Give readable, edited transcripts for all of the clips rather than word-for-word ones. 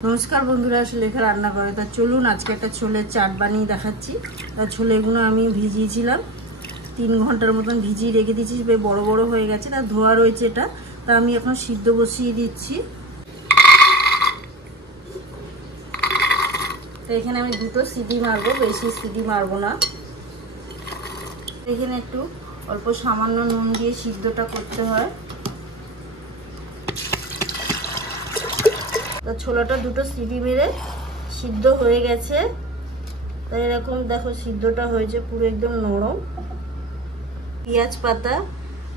नमस्कार बंधुरा सुलेखा रान्ना करे ता चलुन आज के एक छोलेर चाट बानिये देखाच्छि। छोलेगुलो आमी भिजिয়েছিলাম 3 घंटार मतन भिजिয়ে रेखे दिয়েছি, बेশ बड़ बड़ হয়ে গেছে। তা ধোয়া রয়েছে এটা, তা আমি এখন সিদ্ধ বসিয়ে দিচ্ছি। তো এখানে আমি দুটো সিটি মারবো, বেশি সিটি মারবো না। এখানে একটু অল্প সামান্য নুন দিয়ে সিদ্ধটা করতে হয়। তো ছোলাটা দুটো সিটি মেরে সিদ্ধ হয়ে গেছে। তাই এরকম দেখো সিদ্ধটা হয়েছে পুরো একদম নরম। পেঁয়াজ পাতা,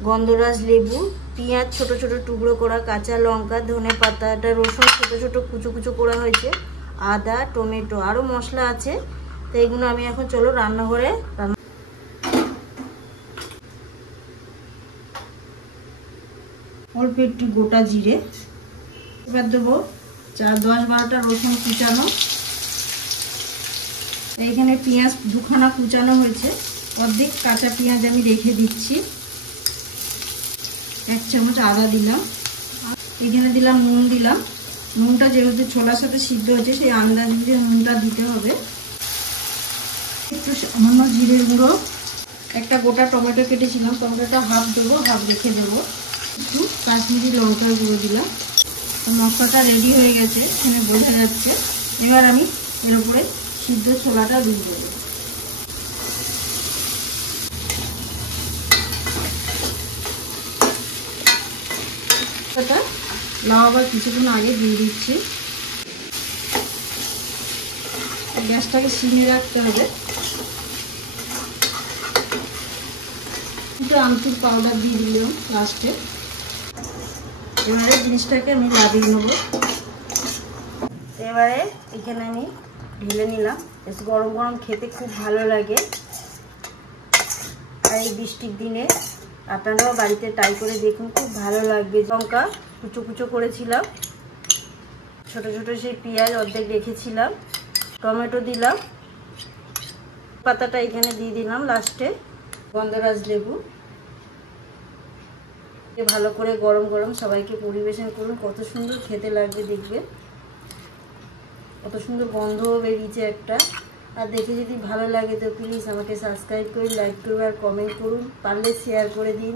গন্ধরাজ লেবু, পেঁয়াজ ছোট ছোট টুকরো করা, কাঁচা লঙ্কা, ধনে পাতা, এটা রসুন ছোট ছোট কুচো কুচো করা হয়েছে, আদা, টমেটো, আরও মশলা আছে। তো এগুলো আমি এখন চলো রান্নাঘরে অল্প একটু গোটা জিরে, এবার দেবো 10-12টা রসুন কুচানো। এখানে পেঁয়াজ দুখানা কুচানো হয়েছে, অর্ধেক কাঁচা পেঁয়াজ আমি রেখে দিচ্ছি। 1 চামচ আদা দিলাম, এখানে দিলাম নুন দিলাম। নুনটা যেহেতু ছোলার সাথে সিদ্ধ হয়েছে সেই আন্দাজ দিয়ে নুনটা দিতে হবে। একটু সামান্য জিরের গুঁড়ো, একটা গোটা টমেটো কেটেছিলাম, টমেটোটা হাফ দেবো, হাফ রেখে দেবো। একটু কাশ্মীরি লঙ্কার গুঁড়ো দিলাম। মশলাটা রেডি হয়ে গেছে, এখানে বোঝা যাচ্ছে। এবার আমি এর উপরে সিদ্ধ ছোলাটা দিয়ে দেবো। লাউ আবার কিছুক্ষণ আগে দিয়ে দিচ্ছি। গ্যাসটাকে সিমে রাখতে হবে। একটু আমচুর পাউডার দিয়ে দিলাম লাস্টে। এবারে জিনিসটাকে আমি লাভিয়ে নেব। এবারে এখানে আমি ঢেলে নিলাম। বেশ গরম গরম খেতে খুব ভালো লাগে। আর এই বৃষ্টির দিনে আপনারাও বাড়িতে ট্রাই করে দেখুন, খুব ভালো লাগবে। লঙ্কা কুচো কুচো করেছিলাম, ছোট ছোট সেই পেঁয়াজ অর্ধেক রেখেছিলাম, টমেটো দিলাম, পাতাটা এখানে দিয়ে দিলাম লাস্টে, গন্ধরাজ লেবু। ভালো করে গরম গরম সবাইকে পরিবেশন করুন, কত সুন্দর খেতে লাগবে দেখবে, কত সুন্দর গন্ধও বেরিয়েছে একটা। আর দেখে যদি ভালো লাগে তো প্লিজ আমাকে সাবস্ক্রাইব করুন, লাইক করুন আর কমেন্ট করুন, পারলে শেয়ার করে দিন।